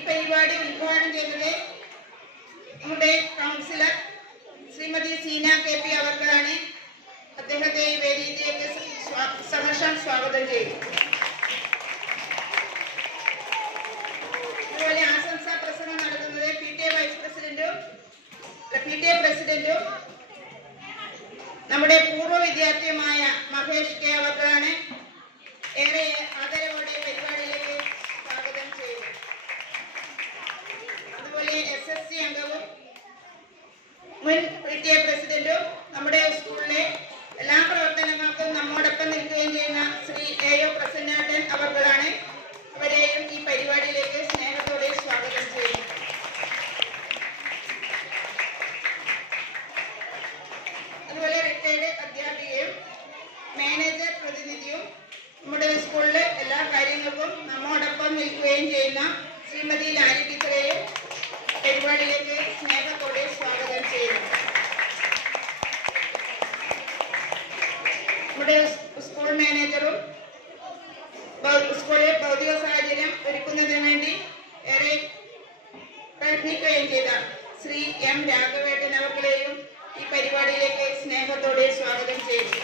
ഈ പരിപാടി ഉദ്ഘാടനം ചെയ്തത് നമ്മുടെ കൗൺസിലർ ശ്രീമതി സീന KP അവർക്കാണ്. അദ്ദേഹത്തെ ഈ വേദിയിലേക്ക് സഹർഷം സ്വാഗതം ചെയ്തു. അതുപോലെ ആശംസാ പ്രസംഗം നടത്തുന്നത് PTA പ്രസിഡന്റും നമ്മുടെ പൂർവ്വ വിദ്യാർത്ഥിയുമായ മഹേഷ് K അവർക്കാണ്. ഏറെ ആദരവോടെ പരിപാടിയിലേക്ക് സ്വാഗതം ചെയ്തു. അതുപോലെ SSC അംഗവും മുൻ PTA പ്രസിഡന്റും നമ്മുടെ സ്കൂളിലെ എല്ലാ പ്രവർത്തനങ്ങൾക്കും നമ്മോടൊപ്പം നിൽക്കുകയും ചെയ്യുന്ന ശ്രീ AO പ്രസന്നേട്ടൻ അവർക്കാണ്. അവരെയും ഈ പരിപാടിയിലേക്ക് സ്നേഹത്തോടെ സ്വാഗതം ചെയ്യുന്നു. അതുപോലെ റിട്ടയർഡ് അധ്യാപികയും മാനേജർ പ്രതിനിധിയും നമ്മുടെ സ്കൂളിലെ എല്ലാ കാര്യങ്ങൾക്കും നമ്മോടൊപ്പം നിൽക്കുകയും ചെയ്യുന്ന ശ്രീമതി ലാലി ടീച്ചറെയും പരിപാടിയിലേക്ക് സ്നേഹത്തോടെ സ്വാഗതം ചെയ്യുന്നു. നമ്മുടെ സ്കൂൾ മാനേജറും സ്കൂളിലെ ഭൗതിക സാഹചര്യം ഒരുക്കുന്നതിന് വേണ്ടി ഏറെ പ്രയത്നിക്കുകയും ചെയ്ത ശ്രീ M രാഘവേട്ടൻ അവർകളെയും ഈ പരിപാടിയിലേക്ക് സ്നേഹത്തോടെ സ്വാഗതം ചെയ്യുന്നു.